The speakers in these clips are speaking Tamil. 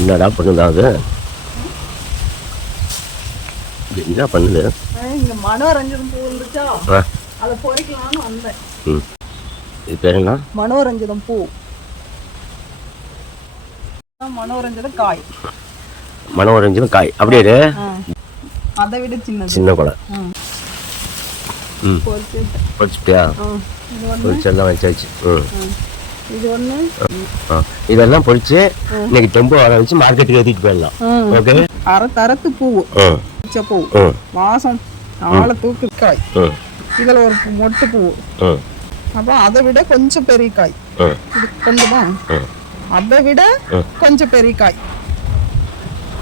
என்னடா பண்ணுதா அது? என்ன பண்ணுது? இங்க மனோரஞ்சனம் பூ இருந்துச்சா, அதை பொறிக்கலாம்னு வந்தேன். இது பேர் என்ன? மனோரஞ்சனம் பூ. மனோரஞ்சன காய். மனோரஞ்சனம் காய் அப்படியே அதை விட சின்னது, சின்ன கொலை. பொறிச்சிட்டியா? பொறிச்செல்லாம் வச்சாச்சு. இது ஒன்று. இதெல்லாம் பொறிச்சு இன்னைக்கு டெம்போ வர வச்சு மார்க்கெட்டுக்கு ஏற்றிட்டு போயிடலாம். ஓகே. அறத்து பூ, பூ வாசம் ஆளை தூக்கு காய். இதில் ஒரு மொட்டு பூ. அப்போ அதை விட கொஞ்சம் பெரிய காய். இது கொஞ்சமா அதை விட கொஞ்சம் பெரிய காய்.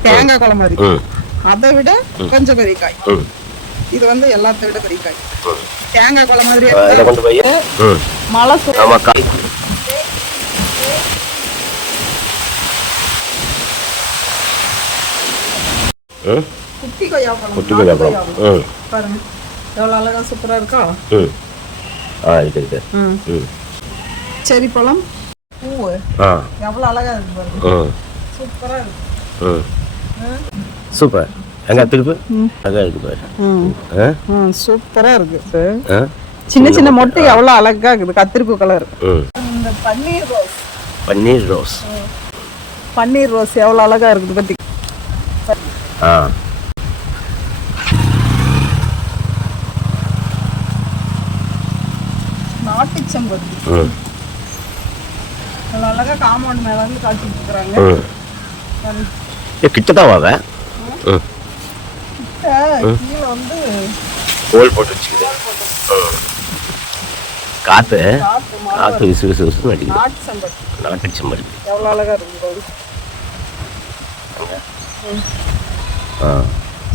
தேங்காய் குழம்பு மாதிரி. அதை விட கொஞ்சம் பெரிய காய். இது வந்து எல்லாத்த விட பெரிய காய். தேங்காய் குழம்பு மாதிரி மழை காய். குட்டி கொய்யாப்பழம் பாருங்க, எவ்வளோ அழகா சூப்பரா இருக்கா. செரி பழம் பூ எவ்வளோ அழகா இருக்கு பாருங்க, சூப்பரா இருக்கு. சூப்பர். எங்க திருப்பு அழகா இருக்கு பாரு. சூப்பரா இருக்கு. சின்ன சின்ன மொட்டை எவ்வளோ அழகா இருக்குது, கத்திரிப்பூ கலர். இந்த பன்னீர் ரோஸ். பன்னீர் ரோஸ். பன்னீர் ரோஸ் எவ்வளோ அழகா இருக்குது பத்தி. நாட்டு செம்பருத்தி அவ்வளோ அழகா காம்பவுண்ட் மேல வந்து காய்ச்சிட்டு இருக்கிறாங்க. கிட்டதான் வாங்க. கீழே வந்து கோல் போட்டு வச்சுக்குது. காத்து விசு விசு விசு அடிக்குது. நாட்டு செம்பருத்தி எவ்வளோ அழகா இருக்கு.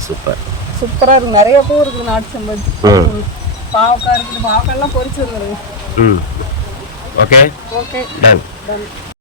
சூப்பர். சூப்பரா இருக்கு. நிறைய பூ இருக்குது நாட்டு செம்பருத்தி. பாவக்காய் இருக்குது, பாவக்காய் எல்லாம் பொரிச்சு வருது. ஓகே. ஓகே. டன்.